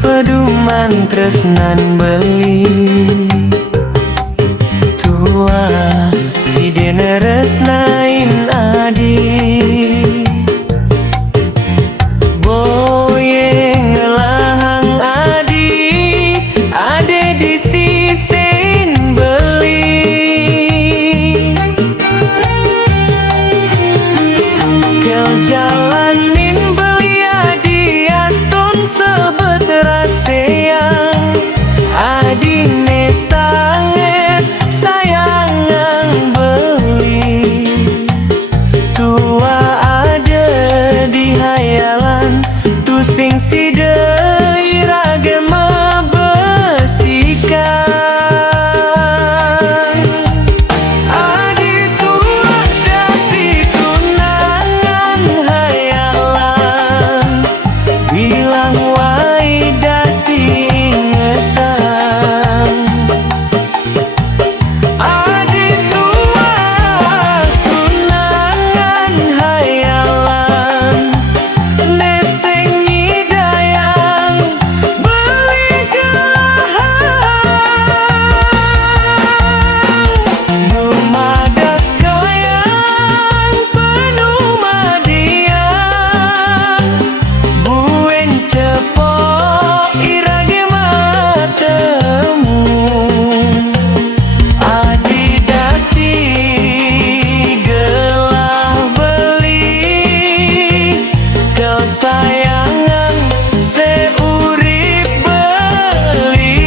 bepeduman tresnan beli tua si deneresnain adi boye ngelahang adi ade di sisin beli kel jalanin beli adi aston sebet raseyang adi nesanget sayangang beli tua ada di hayalan tusing si deui ragema besikan adi tua dadi tunangan hayalan bilang wae dadi ingetan adi tua tunangan hayalan neseng hidayang beli gelahan dumadak goyang penuh madiang buen cepok irage matemu adi dati gelah beli kau sayangan seurip beli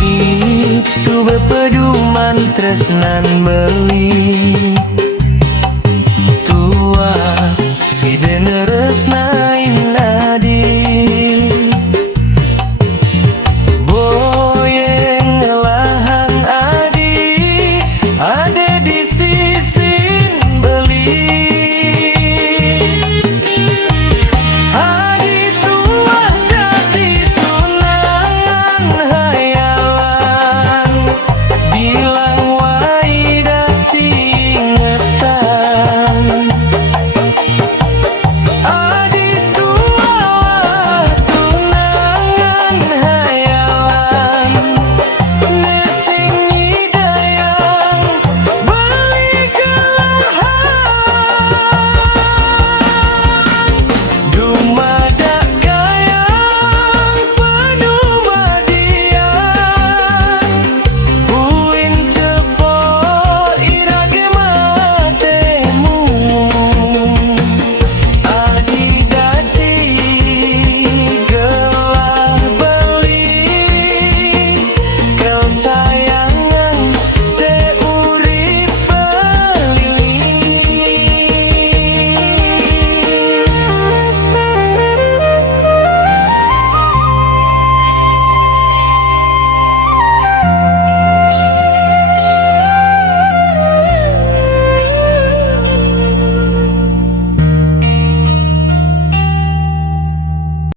Nipsu bepeduman tresnan beli